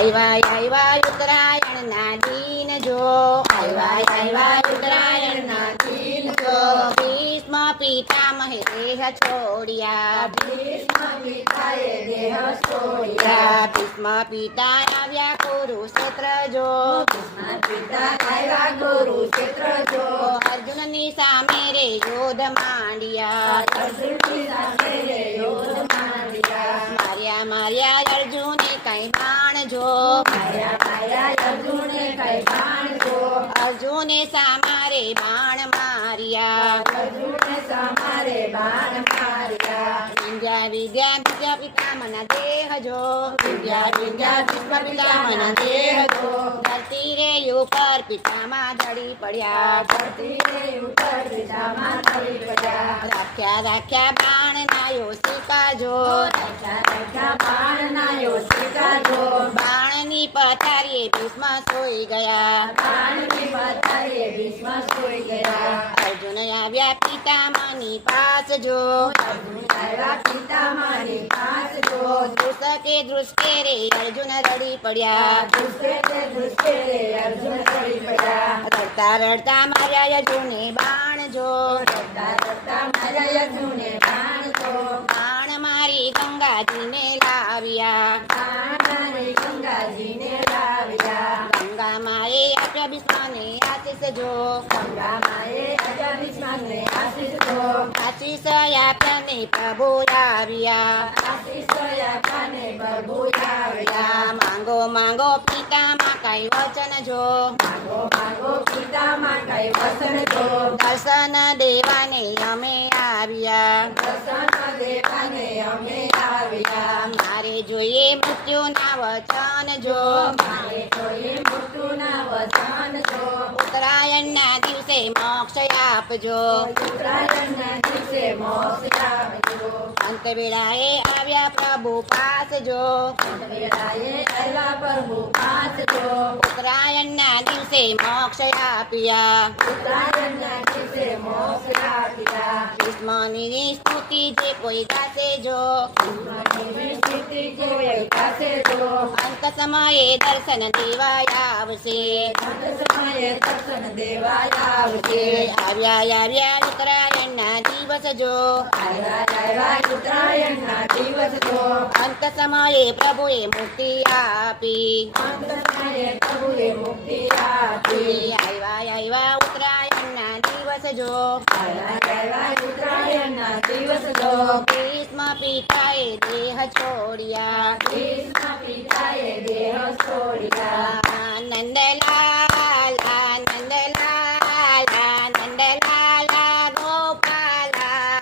આવ્યા ઉત્તરાયણના દિન જો આવ્યા ઉત્તરાયણના દિન જો ભીષ્મ પિતામહે દેહ છોડ્યા ભીષ્મ પિતા આવ્યા કુરુક્ષેત્ર જો અર્જુનની સામે રે યોધ માંડ્યા માર્યા અર્જુને કઈ બાણ જો અર્જુને સામારે બાણ માર્યા વિદ્યા પિતામહના દેહ જો વિદ્યા પિતામહના દેહ જો ધરતી રે ઉપર પિતામાં ધડી પડ્યા રાખ્યા બાણ નાયો સિકાજો બાણની પથારીએ ભીષ્મ સોઈ ગયા અર્જુન આવ્યા પિતામહની પાસ જો દૃષ્ટે રે અર્જુન રડી પડ્યા રડતા માર્યા અર્જુને બાણ જો બાણ મારી ગંગાજીને લાવ્યા ગંગા માએ આપ્યા ભીષ્મને આશીષ જો આશીષ આપ્યા ને પ્રભુ આવ્યા માંગો પિતામાં કઈ વચન જો દર્શન દેવાને અમે આવ્યા મારે જોઈએ મૃત્યુના વચન જો ઉત્તરાયણના દિવસે મોક્ષ આપજો અંત વેળાએ આવ્યા પ્રભુ પાસ જો ઉત્તરાયણના દિવસે મોક્ષ આપ્યા ભીષ્મની સ્તુતિ જે કોઈ ગાશે જો અંત સમયે દર્શન દેવાય આવશે આવ્યા ઉત્તરાયણના દિવસ જો અંત સમયે પ્રભુએ મુક્તિ આપી આવ્યા ઉત્તરાયણના દિવસ જો ભીષ્મ પિતાએ દેહ છોડ્યા